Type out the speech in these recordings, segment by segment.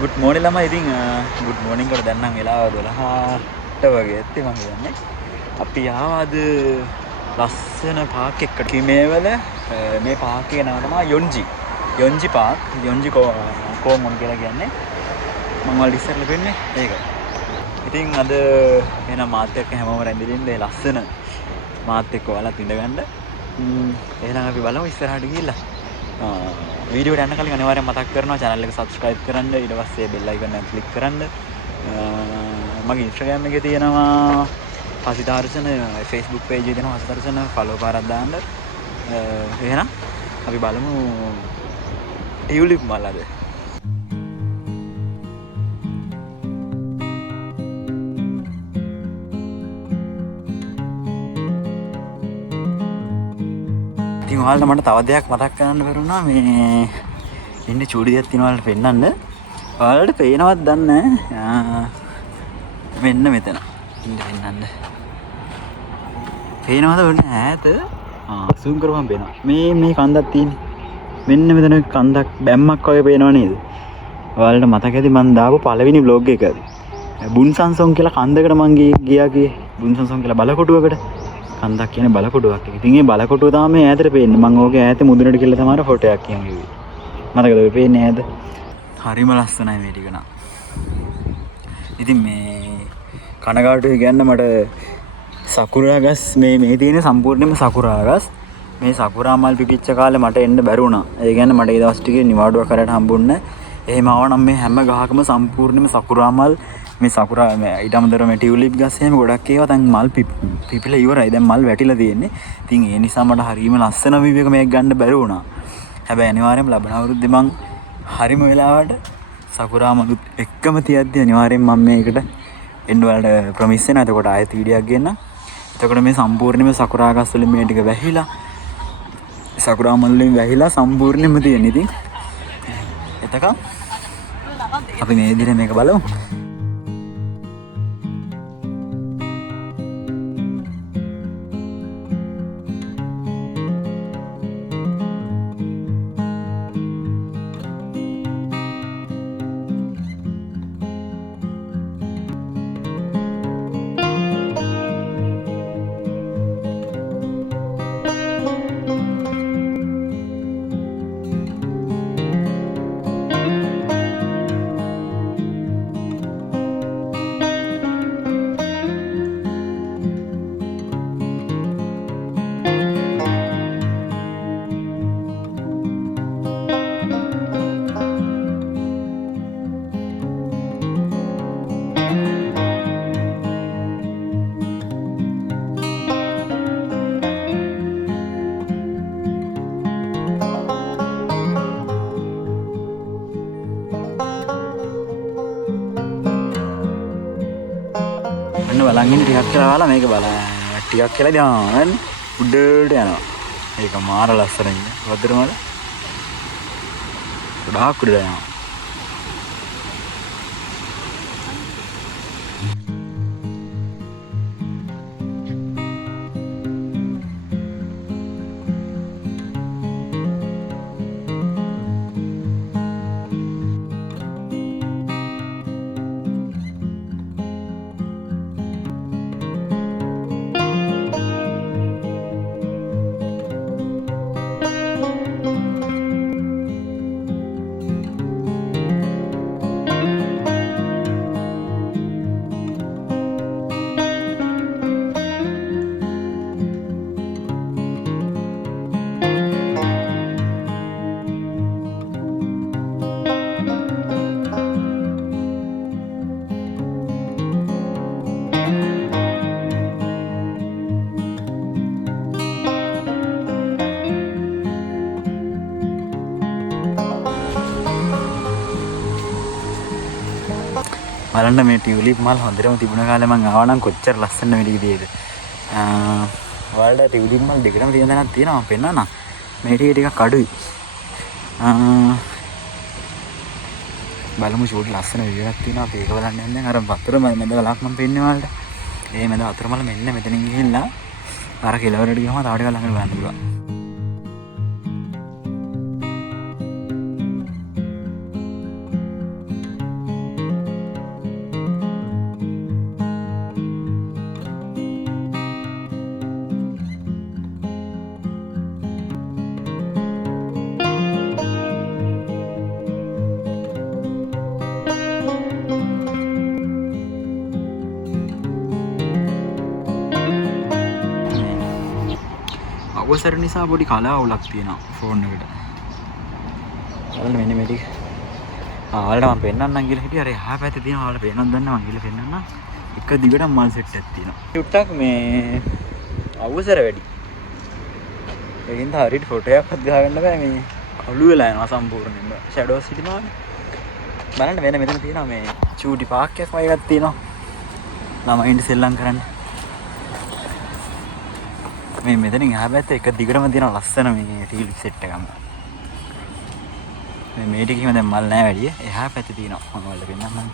Good morning ළමයි. ඉතින් good morning වල දැන් නම් වෙලාව 12ට වගේ ඇත්තේ මම කියන්නේ. අපි ආවද ලස්සන පාක් එකකට. කිමේවල මේ පාක් එකේ නම තමයි යොන්ජි පාක්. යොන්ජි කොමොන් කියලා කියන්නේ. මම වල ඉස්සරලා වෙන්නේ ඒක. ඉතින් අද එන මාත් එක්ක හැමෝම රැඳිලින්නේ ලස්සන මාත් එක්ක ඔයාලත් ඉඳ ගන්න. එහෙනම් අපි බලමු ඉස්සරහට ගිහිල්ලා. වීඩියෝට යන්න කලින් අනිවාර්යෙන් මතක් කරනවා channel එක subscribe කරන්න, ඊට පස්සේ bell icon එක click කරන්න. මගේ Instagram එකේ තියෙනවා හසිතාර්ෂණ, Facebook page එකේ තියෙනවා හසිතාර්ෂණ, follow පාරක් දාන්න. එහෙනම් අපි බලමු ටියුලිප් මල් අද. ඉතින් ඔයාලට මට තව දෙයක් මතක් කරන්න බැරුණා. මේ ඉන්නේ චූඩි දෙයක් තියෙනවා ඔයාලට පෙන්නන්න. ඔයාලට පේනවද දන්නේ නැහැ. මෙන්න මෙතන. ඉන්න පෙන්නන්න. පේනවද ඔන්න ඈත? zoom කරපුවම පේනවා. මේ කන්දක් තියෙන්නේ. මෙන්න මෙතන කන්දක් බැම්මක් වගේ පේනව නේද? ඔයාලට මතක ඇති මම දාපු පළවෙනි vlog එක. බුන්සන්සොන් කියලා කන්දකට මම ගියා ගියේ. බුන්සන්සොන් කියලා බලකොටුවකට. කන්දක් කියන්නේ බලකොටුවක්. ඉතින් මේ බලකොටුව තමයි ඈතට පේන්නේ. මම ඕකේ ඈත මුදුනට කියලා තමයි ෆොටෝ එකක් කියන්නේ. මතකද ඔය පේන්නේ ඈත? හරිම ලස්සනයි මේ ටික නා. ඉතින් මේ කනගාටුයි කියන්න මට සකුරා ගස් මේ තියෙන සම්පූර්ණයෙන්ම සකුරා ගස්. මේ සකුරා මල් පිපිච්ච කාලේ මට එන්න බැරි වුණා. ඒ කියන්නේ මට ඒ දවස් ටිකේ නිවාඩුවක් කරලා හම්බුන්නේ. එහෙම ආවනම් මේ හැම ගහකම සම්පූර්ණයෙන්ම සකුරා මල්, මේ සකුරා ඊට අමතරව මේ ටියුලිප් ගස් එහෙම ගොඩක් ඒවා දැන් මල් පිපිලා ඉවරයි. දැන් මල් වැටිලා තියෙන්නේ. ඉතින් ඒ නිසා මට හරියම ලස්සන වීව් එක මේක ගන්න බැරි වුණා. හැබැයි අනිවාර්යයෙන්ම ලබන අවුරුද්දේ මං හරිම වෙලාවට සකුරා මලුත් එක්කම තියද්දි අනිවාර්යෙන් මම මේකට එන්න වලට ප්‍රොමිස් වෙනවා. එතකොට ආයෙත් වීඩියෝයක් ගේන්න. එතකොට මේ සම්පූර්ණයෙන්ම සකුරා ගස් වලින් මේ ටික වැහිලා සකුරා මල් වලින් වැහිලා සම්පූර්ණයෙන්ම තියෙන. ඉතින් එතකම් අපි මේ විදිහට මේක බලමු. බලන් ඉන්න ටිකක් කියලා වහලා මේක බලන්න. ටිකක් කියලා දාන්න උඩට යනවා. ඒක මාර ලස්සනයි. වදර මල. ගොඩාක් උඩට යනවා. බලන්න මේ ටියුලිප් මල් හොඳටම තිබුණ කාලේ මං ආවා නම් කොච්චර ලස්සන වෙලිද. ඔයාලට ටියුලිප් මල් දෙකම තියෙන තැනක් තියෙනවා. පෙන්නන්න. මේ ටිකක් අඩුයි. බලමු චූටි ලස්සන වීඩියෝ එකක් තියෙනවා. අපි ඒක බලන්න යන්නේ. අර වතුර මැද වලක් මම පෙන්නේ ඔයාලට. ඒ මැද වතුර මල මෙන්න මෙතනින් ගිහිල්ලා අර කෙළවරට ගියම තව ටිකක් ළඟට බලන්න පුළුවන්. අවසර නිසා පොඩි කලාවුලක් තියෙනවා ෆෝන් එකට. බලන්න මෙන්න මේ ටික. ආවලට මම පෙන්නන්නම් කියලා හිටියා. අර එහා පැත්තේ තියෙනවා. ආවලට පේනවද දන්නේ මම කියලා පෙන්නන්නම්. එක දිගට මල් සෙට් එකක් තියෙනවා. ටුට්ටක් මේ අවසර වැඩි. ඒකින්ද හරියට ෆොටෝ එකක්වත් ගහගන්න බෑ මේ අලු වෙලා යනවා සම්පූර්ණයෙන්ම. ෂැඩෝස් හිටිනවානේ. බලන්න වෙන මෙතන තියෙනවා මේ චූටි පාක් එකක් වගේ එකක් තියෙනවා. ළමයින්ට සෙල්ලම් කරන්න. මේ මෙතනින් එහා පැත්තේ එක දිගටම තියෙන ලස්සන මේ ටීලිප් සෙට් එකක්. මේ ටිකේම දැන් මල් නැහැ වැඩි. එහා පැත්තේ තියෙනවා. මම ඔයාලට පෙන්නන්නම්.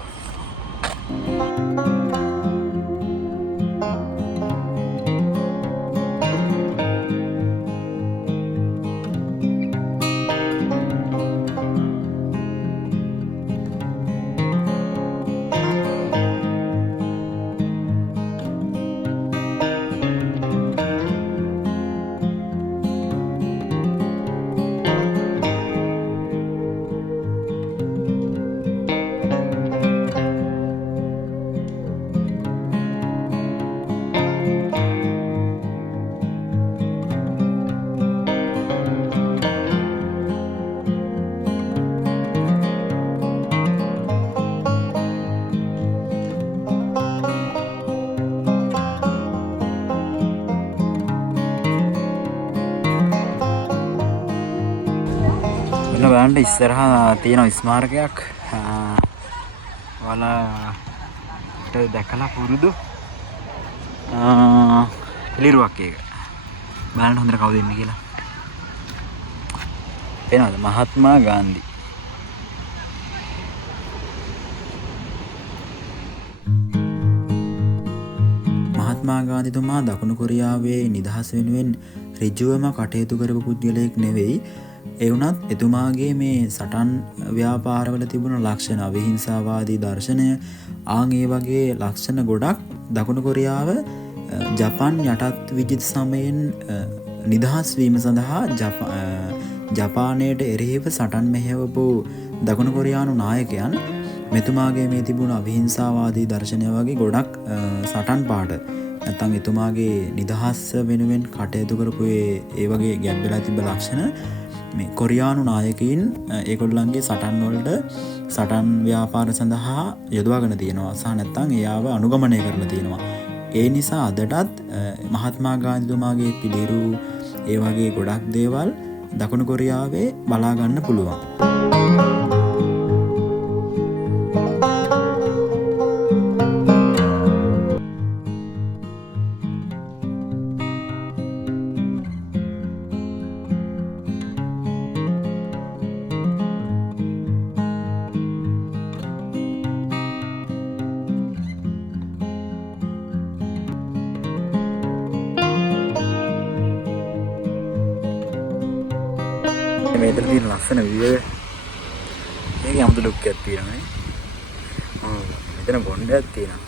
බලන්න ඉස්සරහා තියෙන ස්මාරකයක්. ඔයාලට දැකලා පුරුදු පිළිරුවක් ඒක. බලන්න හොඳට කවුද ඉන්නේ කියලා. පේනවද? මහත්මා ගාන්ධි. මහත්මා ගාන්ධිතුමා දකුණු කොරියාවේ නිදහස වෙනුවෙන් ඍජුවම කටයුතු කරපු පුද්ගලයෙක් නෙවෙයි. ඒ වුණත් එතුමාගේ මේ සටන් ව්‍යාපාරවල තිබුණ ලක්ෂණ, අවිහිංසාවාදී දර්ශනය, ආන් ඒ වගේ ලක්ෂණ ගොඩක් දකුණු කොරියාව ජපන් යටත් විජිත සමයෙන් නිදහස් වීම සඳහා ජපානයට එරෙහිව සටන් මෙහෙවපු දකුණු කොරියානු නායකයන් මෙතුමාගේ මේ තිබුණ අවිහිංසාවාදී දර්ශනය වගේ ගොඩක් සටන් පාට නැත්නම් එතුමාගේ නිදහස් වෙනුවෙන් කටයුතු කරපු ඒ වගේ ගැබ් වෙලා තිබ්බ ලක්ෂණ මේ කොරියානු නායකයින් ඒගොල්ලන්ගේ සටන් වලට සටන් ව්‍යාපාර සඳහා යොදවාගෙන තියෙනවා සහ නැත්නම් එයාව අනුගමනය කරලා තියෙනවා. ඒ නිසා අදටත් මහත්මා ගාන්ධිතුමාගේ පිළිරු ඒ වගේ ගොඩක් දේවල් දකුණු කොරියාවේ බලා ගන්න පුළුවන්. මේතර තියෙන ලස්සන විය මේකේ අමුතු ලුක් එකක් තියෙනවා නේ. මෙතන බොණ්ඩයක් තියෙනවා.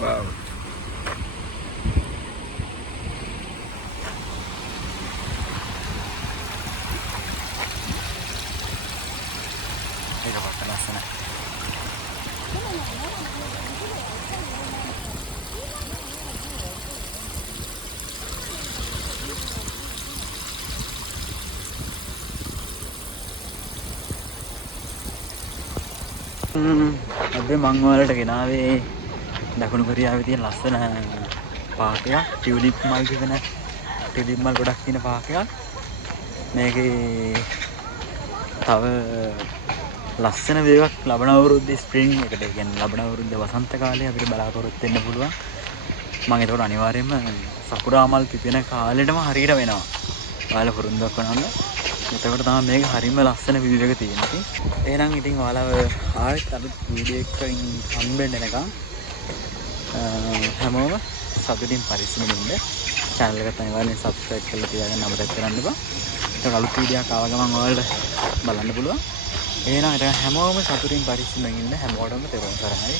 වව්. ඒක වත් ලස්සනයි. අද මං ඔයාලට ගෙනාවේ දකුණු කොරියාවේ තියෙන ලස්සන පාක් එකක්. ටියුලිප් මල් කියන ටියුලිප් මල් ගොඩක් තියෙන පාක් එකක්. මේකේ තව ලස්සන වේවක් ලබන අවුරුද්දේ ස්ප්‍රින්ග් එකට, ඒ කියන්නේ ලබන අවුරුද්දේ වසන්ත කාලේ අපිට බලාපොරොත්තු වෙන්න පුළුවන්. මම ඒකට අනිවාර්යයෙන්ම සකුරා මල් පිපෙන කාලෙටම හරියට වෙනවා. ඔයාලා පුරුද්දක් කරනවද? එතකොට තමයි මේක හරියම ලස්සන වීඩියෝ එක තියෙන්නේ. එහෙනම් ඉතින් ඔයාලව ආයෙත් අලුත් වීඩියෝ එකකින් හම්බෙන්න එනකම් හැමෝම සතුටින් පරිස්සමින් ඉන්න. channel එකට අනිවාර්යෙන් subscribe කරලා තියාගන්න අමතක කරන්න එපා. ඒක අලුත් වීඩියෝ එකක් ආව ගමන් ඔයාලට බලන්න පුළුවන්. එහෙනම් හැමෝම සතුටින් පරිස්සමින් ඉන්න. හැමෝටම තෙරුවන් සරණයි.